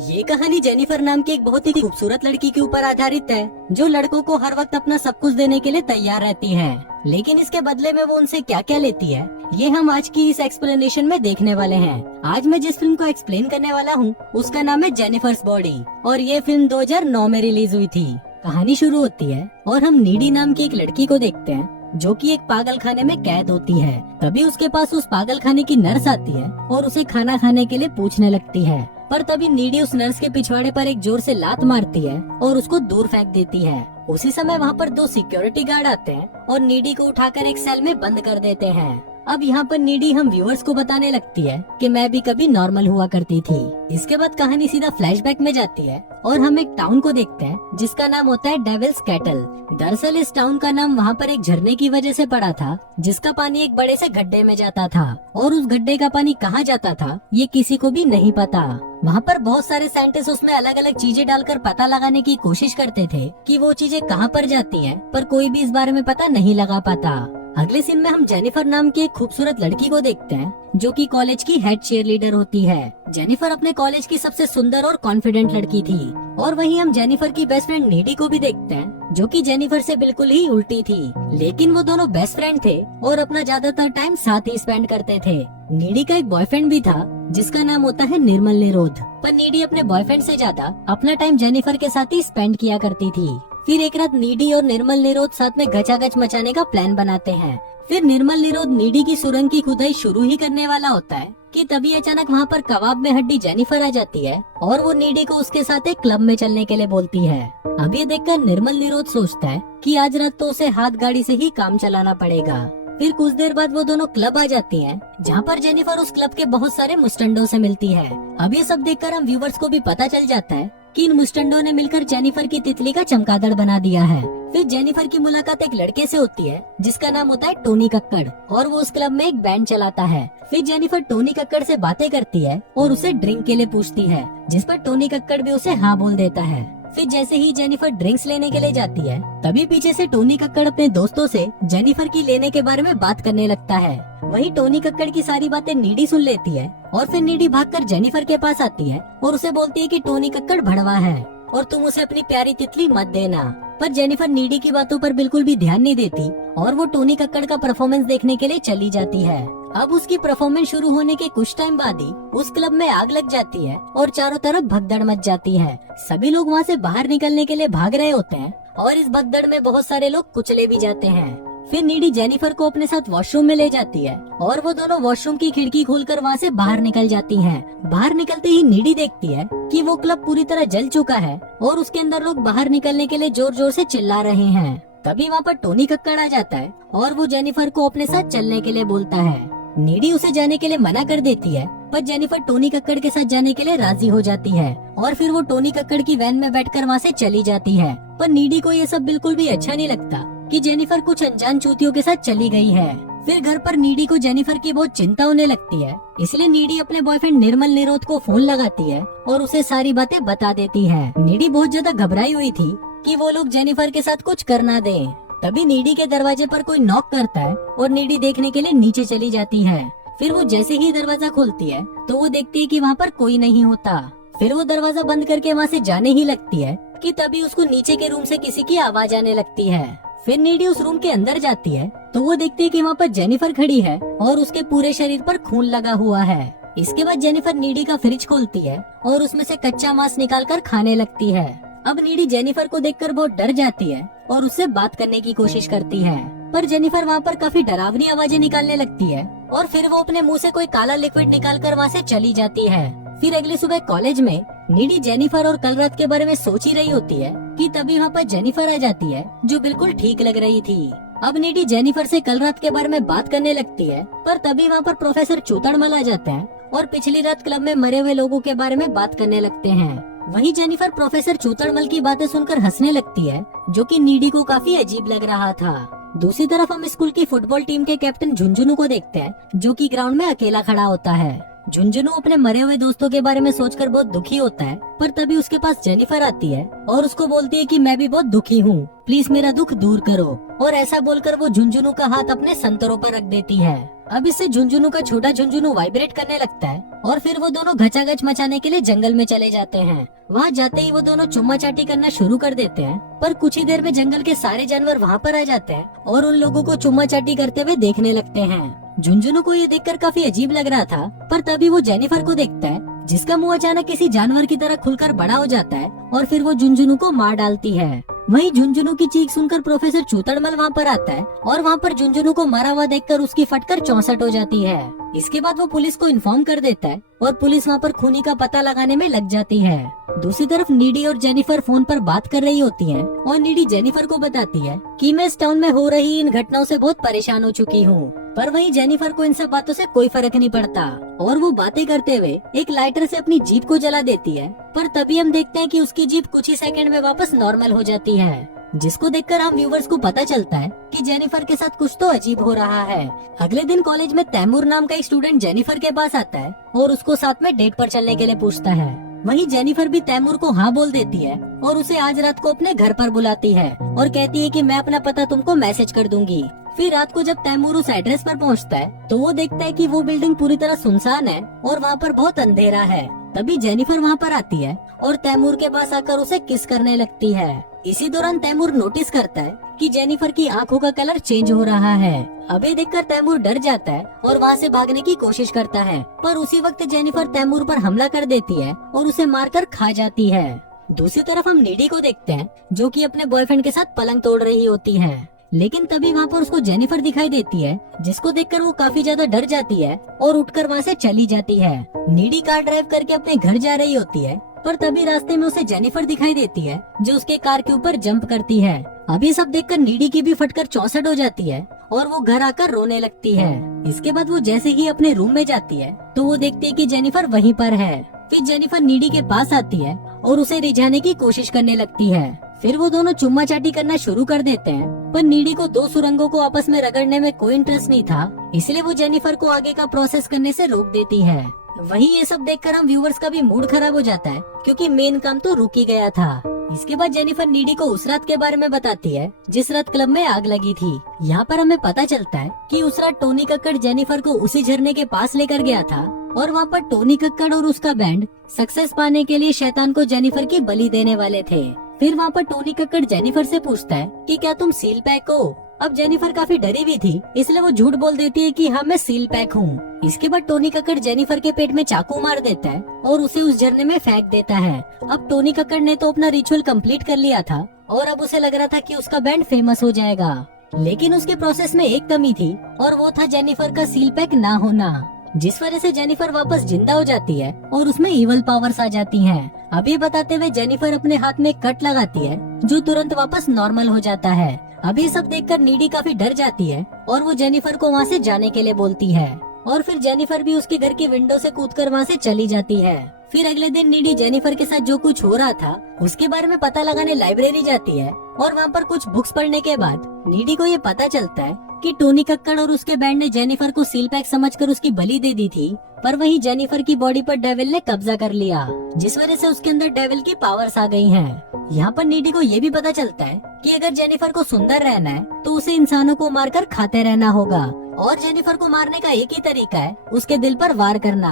ये कहानी जेनिफर नाम की एक बहुत ही खूबसूरत लड़की के ऊपर आधारित है, जो लड़कों को हर वक्त अपना सब कुछ देने के लिए तैयार रहती है। लेकिन इसके बदले में वो उनसे क्या क्या लेती है, ये हम आज की इस एक्सप्लेनेशन में देखने वाले हैं। आज मैं जिस फिल्म को एक्सप्लेन करने वाला हूँ उसका नाम है जेनिफर्स बॉडी और ये फिल्म 2009 में रिलीज हुई थी। कहानी शुरू होती है और हम नीडी नाम की एक लड़की को देखते हैं जो कि एक पागल खाने में कैद होती है। तभी उसके पास उस पागल खाने की नर्स आती है और उसे खाना खाने के लिए पूछने लगती है। पर तभी नीडी उस नर्स के पिछवाड़े पर एक जोर से लात मारती है और उसको दूर फेंक देती है। उसी समय वहाँ पर 2 सिक्योरिटी गार्ड आते हैं और नीडी को उठाकर एक सेल में बंद कर देते हैं। अब यहाँ पर नीडी हम व्यूअर्स को बताने लगती है कि मैं भी कभी नॉर्मल हुआ करती थी। इसके बाद कहानी सीधा फ्लैशबैक में जाती है और हम एक टाउन को देखते हैं जिसका नाम होता है डेविल्स कैटल। दरअसल इस टाउन का नाम वहाँ पर एक झरने की वजह से पड़ा था जिसका पानी एक बड़े से गड्ढे में जाता था और उस गड्ढे का पानी कहाँ जाता था ये किसी को भी नहीं पता। वहाँ पर बहुत सारे साइंटिस्ट उसमें अलग अलग चीजें डालकर पता लगाने की कोशिश करते थे कि वो चीजें कहाँ पर जाती हैं, पर कोई भी इस बारे में पता नहीं लगा पाता। अगले सीन में हम जेनिफर नाम की एक खूबसूरत लड़की को देखते हैं जो कि कॉलेज की हेड चीयरलीडर होती है। जेनिफर अपने कॉलेज की सबसे सुंदर और कॉन्फिडेंट लड़की थी। और वहीं हम जेनिफर की बेस्ट फ्रेंड नीडी को भी देखते हैं जो कि जेनिफर से बिल्कुल ही उल्टी थी, लेकिन वो दोनों बेस्ट फ्रेंड थे और अपना ज्यादातर टाइम साथ ही स्पेंड करते थे। नीडी का एक बॉयफ्रेंड भी था जिसका नाम होता है निर्मल निरोध, पर नीडी अपने बॉयफ्रेंड से ज्यादा अपना टाइम जेनिफर के साथ ही स्पेंड किया करती थी। फिर एक रात नीडी और निर्मल निरोध साथ में गचागच मचाने का प्लान बनाते हैं। फिर निर्मल निरोध नीडी की सुरंग की खुदाई शुरू ही करने वाला होता है कि तभी अचानक वहाँ पर कबाब में हड्डी जेनिफर आ जाती है और वो नीडी को उसके साथ एक क्लब में चलने के लिए बोलती है। अब ये देखकर निर्मल निरोध सोचता है कि आज रात तो उसे हाथ गाड़ी से ही काम चलाना पड़ेगा। फिर कुछ देर बाद वो दोनों क्लब आ जाती हैं, जहाँ पर जेनिफर उस क्लब के बहुत सारे मुस्टंडों से मिलती है। अब ये सब देखकर हम व्यूवर्स को भी पता चल जाता है कि इन मुस्टंडों ने मिलकर जेनिफर की तितली का चमगादड़ बना दिया है। फिर जेनिफर की मुलाकात एक लड़के से होती है जिसका नाम होता है टोनी कक्कड़ और वो उस क्लब में एक बैंड चलाता है। फिर जेनिफर टोनी कक्कड़ से बातें करती है और उसे ड्रिंक के लिए पूछती है, जिस पर टोनी कक्कड़ भी उसे हाँ बोल देता है। फिर जैसे ही जेनिफर ड्रिंक्स लेने के लिए जाती है तभी पीछे से टोनी कक्कड़ अपने दोस्तों से जेनिफर की लेने के बारे में बात करने लगता है। वहीं टोनी कक्कड़ की सारी बातें नीडी सुन लेती है और फिर नीडी भागकर जेनिफर के पास आती है और उसे बोलती है कि टोनी कक्कड़ भड़वा है और तुम उसे अपनी प्यारी तितली मत देना। पर जेनिफर नीडी की बातों पर बिल्कुल भी ध्यान नहीं देती और वो टोनी कक्कड़ का परफॉर्मेंस देखने के लिए चली जाती है। अब उसकी परफॉर्मेंस शुरू होने के कुछ टाइम बाद ही उस क्लब में आग लग जाती है और चारों तरफ भगदड़ मच जाती है। सभी लोग वहाँ से बाहर निकलने के लिए भाग रहे होते हैं और इस भगदड़ में बहुत सारे लोग कुचले भी जाते हैं। फिर नीडी जेनिफर को अपने साथ वॉशरूम में ले जाती है और वो दोनों वॉशरूम की खिड़की खोलकर वहाँ से बाहर निकल जाती हैं। बाहर निकलते ही नीडी देखती है कि वो क्लब पूरी तरह जल चुका है और उसके अंदर लोग बाहर निकलने के लिए जोर जोर से चिल्ला रहे हैं। तभी वहाँ पर टोनी कक्कड़ आ जाता है और वो जेनिफर को अपने साथ चलने के लिए बोलता है। नीडी उसे जाने के लिए मना कर देती है, पर जेनिफर टोनी कक्कड़ के साथ जाने के लिए राजी हो जाती है और फिर वो टोनी कक्कड़ की वैन में बैठकर वहाँ से चली जाती है। पर नीडी को ये सब बिल्कुल भी अच्छा नहीं लगता कि जेनिफर कुछ अनजान चूतियों के साथ चली गई है। फिर घर पर नीडी को जेनिफर की बहुत चिंता होने लगती है, इसलिए नीडी अपने बॉयफ्रेंड निर्मल निरोध को फोन लगाती है और उसे सारी बातें बता देती है। नीडी बहुत ज्यादा घबराई हुई थी कि वो लोग जेनिफर के साथ कुछ कर ना दें। तभी नीडी के दरवाजे पर कोई नॉक करता है और नीडी देखने के लिए नीचे चली जाती है। फिर वो जैसे ही दरवाजा खोलती है तो वो देखती है कि वहाँ पर कोई नहीं होता। फिर वो दरवाजा बंद करके वहाँ से जाने ही लगती है कि तभी उसको नीचे के रूम से किसी की आवाज आने लगती है। फिर नीडी उस रूम के अंदर जाती है तो वो देखती है कि वहाँ पर जेनिफर खड़ी है और उसके पूरे शरीर पर खून लगा हुआ है। इसके बाद जेनिफर नीडी का फ्रिज खोलती है और उसमें से कच्चा मांस निकालकर खाने लगती है। अब नीडी जेनिफर को देखकर बहुत डर जाती है और उससे बात करने की कोशिश करती है, पर जेनिफर वहाँ पर काफी डरावनी आवाजें निकालने लगती है और फिर वो अपने मुंह से कोई काला लिक्विड निकालकर वहाँ से चली जाती है। फिर अगली सुबह कॉलेज में नीडी जेनिफर और कल रात के बारे में सोच ही रही होती है कि तभी वहाँ पर जेनिफर आ जाती है जो बिल्कुल ठीक लग रही थी। अब नीडी जेनिफर से कल रात के बारे में बात करने लगती है, पर तभी वहाँ पर प्रोफेसर चूतड़मल आ जाते हैं और पिछली रात क्लब में मरे हुए लोगों के बारे में बात करने लगते हैं। वहीं जेनिफर प्रोफेसर चूतड़मल की बातें सुनकर हंसने लगती है, जो कि नीडी को काफी अजीब लग रहा था। दूसरी तरफ हम स्कूल की फुटबॉल टीम के कैप्टन झुंझुनू को देखते हैं जो कि ग्राउंड में अकेला खड़ा होता है झुंझुनू अपने मरे हुए दोस्तों के बारे में सोचकर बहुत दुखी होता है, पर तभी उसके पास जेनिफर आती है और उसको बोलती है कि मैं भी बहुत दुखी हूँ, प्लीज मेरा दुख दूर करो। और ऐसा बोलकर वो झुंझुनू का हाथ अपने संतरों पर रख देती है। अब इससे झुंझुनू का छोटा झुंझुनू वाइब्रेट करने लगता है और फिर वो दोनों घचाघच मचाने के लिए जंगल में चले जाते हैं। वहाँ जाते ही वो दोनों चुम्मा चाटी करना शुरू कर देते हैं, पर कुछ ही देर में जंगल के सारे जानवर वहाँ पर आ जाते हैं और उन लोगों को चुम्मा चाटी करते हुए देखने लगते हैं। झुंझुनू को ये देखकर काफी अजीब लग रहा था, पर तभी वो जेनिफर को देखता है जिसका मुंह अचानक किसी जानवर की तरह खुलकर बड़ा हो जाता है और फिर वो झुंझुनू को मार डालती है। वहीं झुंझुनू की चीख सुनकर प्रोफेसर चूतड़मल वहाँ पर आता है और वहाँ पर झुंझुनू को मारा हुआ देखकर उसकी फटकर 64 हो जाती है। इसके बाद वो पुलिस को इन्फॉर्म कर देता है और पुलिस वहाँ पर खूनी का पता लगाने में लग जाती है। दूसरी तरफ नीडी और जेनिफर फोन पर बात कर रही होती हैं और नीडी जेनिफर को बताती है कि मैं इस टाउन में हो रही इन घटनाओं से बहुत परेशान हो चुकी हूँ, पर वहीं जेनिफर को इन सब बातों से कोई फर्क नहीं पड़ता और वो बातें करते हुए एक लाइटर से अपनी जीप को जला देती है। पर तभी हम देखते हैं कि उसकी जीप कुछ ही सेकंड में वापस नॉर्मल हो जाती है, जिसको देखकर हम व्यूवर्स को पता चलता है कि जेनिफर के साथ कुछ तो अजीब हो रहा है। अगले दिन कॉलेज में तैमूर नाम का एक स्टूडेंट जेनिफर के पास आता है और उसको साथ में डेट पर चलने के लिए पूछता है। वहीं जेनिफर भी तैमूर को हाँ बोल देती है और उसे आज रात को अपने घर पर बुलाती है और कहती है कि मैं अपना पता तुमको मैसेज कर दूंगी। फिर रात को जब तैमूर उस एड्रेस पर पहुंचता है तो वो देखता है कि वो बिल्डिंग पूरी तरह सुनसान है और वहाँ पर बहुत अंधेरा है। तभी जेनिफर वहाँ पर आती है और तैमूर के पास आकर उसे किस करने लगती है। इसी दौरान तैमूर नोटिस करता है कि जेनिफर की आंखों का कलर चेंज हो रहा है। अब ये देखकर तैमूर डर जाता है और वहाँ से भागने की कोशिश करता है, पर उसी वक्त जेनिफर तैमूर पर हमला कर देती है और उसे मारकर खा जाती है। दूसरी तरफ हम नीडी को देखते हैं जो कि अपने बॉयफ्रेंड के साथ पलंग तोड़ रही होती है, लेकिन तभी वहाँ पर उसको जेनिफर दिखाई देती है जिसको देखकर वो काफी ज्यादा डर जाती है और उठकर वहाँ से चली जाती है। नीडी कार ड्राइव करके अपने घर जा रही होती है, पर तभी रास्ते में उसे जेनिफर दिखाई देती है जो उसके कार के ऊपर जंप करती है। अभी सब देखकर नीडी की भी फटकर 64 हो जाती है और वो घर आकर रोने लगती है। इसके बाद वो जैसे ही अपने रूम में जाती है तो वो देखती है कि जेनिफर वहीं पर है। फिर जेनिफर नीडी के पास आती है और उसे रिझाने की कोशिश करने लगती है। फिर वो दोनों चुम्मा चाटी करना शुरू कर देते हैं, पर नीडी को दो सुरंगों को आपस में रगड़ने में कोई इंटरेस्ट नहीं था, इसलिए वो जेनिफर को आगे का प्रोसेस करने से रोक देती है। वहीं ये सब देखकर हम व्यूवर्स का भी मूड खराब हो जाता है क्योंकि मेन काम तो रुक ही गया था। इसके बाद जेनिफर नीडी को उस रात के बारे में बताती है जिस रात क्लब में आग लगी थी। यहाँ पर हमें पता चलता है कि उस रात टोनी कक्कड़ जेनिफर को उसी झरने के पास लेकर गया था और वहाँ पर टोनी कक्कड़ और उसका बैंड सक्सेस पाने के लिए शैतान को जेनिफर की बलि देने वाले थे। फिर वहाँ पर टोनी कक्कड़ जेनिफर से पूछता है कि क्या तुम सील पैक हो। अब जेनिफर काफी डरी हुई थी, इसलिए वो झूठ बोल देती है कि हाँ मैं सील पैक हूँ। इसके बाद टोनी कक्कड़ जेनिफर के पेट में चाकू मार देता है और उसे उस झरने में फेंक देता है। अब टोनी कक्कड़ ने तो अपना रिचुअल कंप्लीट कर लिया था और अब उसे लग रहा था कि उसका बैंड फेमस हो जाएगा, लेकिन उसके प्रोसेस में एक कमी थी और वो था जेनिफर का सील पैक ना होना, जिस वजह से जेनिफर वापस जिंदा हो जाती है और उसमें इवल पावर्स आ जाती हैं। अब ये बताते हुए जेनिफर अपने हाथ में कट लगाती है जो तुरंत वापस नॉर्मल हो जाता है। अब ये सब देखकर नीडी काफी डर जाती है और वो जेनिफर को वहाँ से जाने के लिए बोलती है और फिर जेनिफर भी उसके घर की विंडो से कूदकर वहाँ से चली जाती है। फिर अगले दिन नीडी जेनिफर के साथ जो कुछ हो रहा था उसके बारे में पता लगाने लाइब्रेरी जाती है और वहाँ पर कुछ बुक्स पढ़ने के बाद नीडी को ये पता चलता है कि टोनी कक्कड़ और उसके बैंड ने जेनिफर को सील पैक समझकर उसकी बलि दे दी थी, पर वहीं जेनिफर की बॉडी पर डेविल ने कब्जा कर लिया, जिस वजह से उसके अंदर डेविल की पावर्स आ गई हैं। यहाँ पर नीडी को ये भी पता चलता है कि अगर जेनिफर को सुंदर रहना है तो उसे इंसानों को मारकर खाते रहना होगा और जेनिफर को मारने का एक ही तरीका है उसके दिल पर वार करना।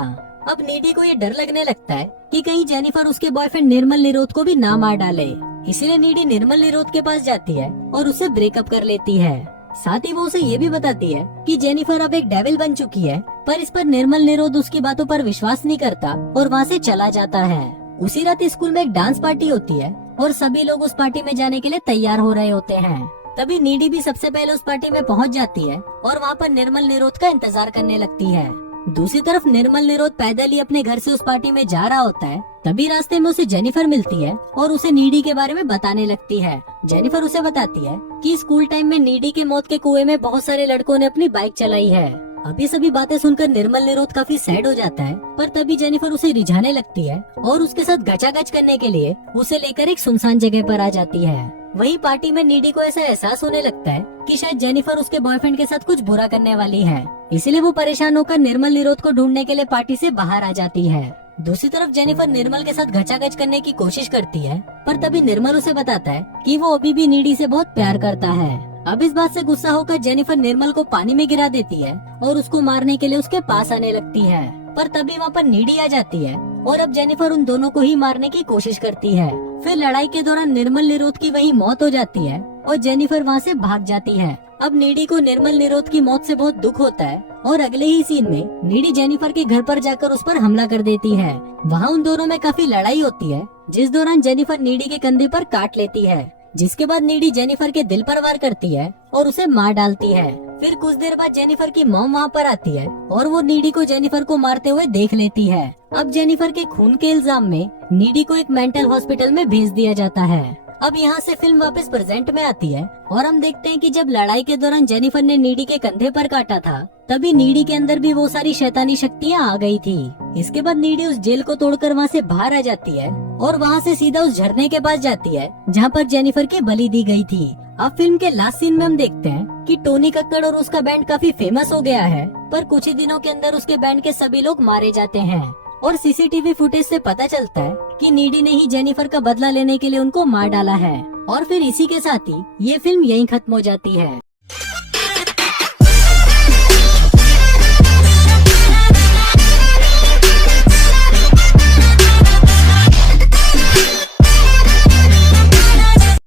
अब नीडी को ये डर लगने लगता है कि कहीं जेनिफर उसके बॉयफ्रेंड निर्मल निरोध को भी ना मार डाले, इसलिए नीडी निर्मल निरोध के पास जाती है और उससे ब्रेकअप कर लेती है। साथ ही वो उसे ये भी बताती है कि जेनिफर अब एक डेविल बन चुकी है, पर इस पर निर्मल निरोध उसकी बातों पर विश्वास नहीं करता और वहाँ से चला जाता है। उसी रात स्कूल में एक डांस पार्टी होती है और सभी लोग उस पार्टी में जाने के लिए तैयार हो रहे होते हैं। तभी नीडी भी सबसे पहले उस पार्टी में पहुँच जाती है और वहाँ पर निर्मल निरोध का इंतजार करने लगती है। दूसरी तरफ निर्मल निरोध पैदल ही अपने घर से उस पार्टी में जा रहा होता है। तभी रास्ते में उसे जेनिफर मिलती है और उसे नीडी के बारे में बताने लगती है। जेनिफर उसे बताती है कि स्कूल टाइम में नीडी के मौत के कुएं में बहुत सारे लड़कों ने अपनी बाइक चलाई है। अभी सभी बातें सुनकर निर्मल निरोध काफी सैड हो जाता है, पर तभी जेनिफर उसे रिझाने लगती है और उसके साथ गचागच करने के लिए उसे लेकर एक सुनसान जगह पर आ जाती है। वहीं पार्टी में नीडी को ऐसा एहसास होने लगता है कि शायद जेनिफर उसके बॉयफ्रेंड के साथ कुछ बुरा करने वाली है, इसलिए वो परेशान होकर निर्मल निरोध को ढूंढने के लिए पार्टी से बाहर आ जाती है। दूसरी तरफ जेनिफर निर्मल के साथ घचाघच करने की कोशिश करती है, पर तभी निर्मल उसे बताता है कि वो अभी भी नीडी से बहुत प्यार करता है। अब इस बात से गुस्सा होकर जेनिफर निर्मल को पानी में गिरा देती है और उसको मारने के लिए उसके पास आने लगती है, पर तभी वहाँ पर नीडी आ जाती है और अब जेनिफर उन दोनों को ही मारने की कोशिश करती है। फिर लड़ाई के दौरान निर्मल निरोध की वही मौत हो जाती है और जेनिफर वहाँ से भाग जाती है। अब नीडी को निर्मल निरोध की मौत से बहुत दुख होता है और अगले ही सीन में नीडी जेनिफर के घर पर जाकर उस पर हमला कर देती है। वहाँ उन दोनों में काफी लड़ाई होती है, जिस दौरान जेनिफर नीडी के कंधे पर काट लेती है, जिसके बाद नीडी जेनिफर के दिल पर वार करती है और उसे मार डालती है। फिर कुछ देर बाद जेनिफर की मॉम वहाँ पर आती है और वो नीडी को जेनिफर को मारते हुए देख लेती है। अब जेनिफर के खून के इल्जाम में नीडी को एक मेंटल हॉस्पिटल में भेज दिया जाता है। अब यहाँ से फिल्म वापस प्रेजेंट में आती है और हम देखते हैं कि जब लड़ाई के दौरान जेनिफर ने नीडी के कंधे पर काटा था, तभी नीडी के अंदर भी वो सारी शैतानी शक्तियाँ आ गई थी। इसके बाद नीडी उस जेल को तोड़कर वहाँ से बाहर आ जाती है और वहाँ से सीधा उस झरने के पास जाती है जहाँ पर जेनिफर की बलि दी गई थी। अब फिल्म के लास्ट सीन में हम देखते हैं कि टोनी कक्कड़ और उसका बैंड काफी फेमस हो गया है, पर कुछ ही दिनों के अंदर उसके बैंड के सभी लोग मारे जाते हैं और सीसीटीवी फुटेज से पता चलता है कि नीडी ने ही जेनिफर का बदला लेने के लिए उनको मार डाला है। और फिर इसी के साथ ही ये फिल्म यहीं खत्म हो जाती है।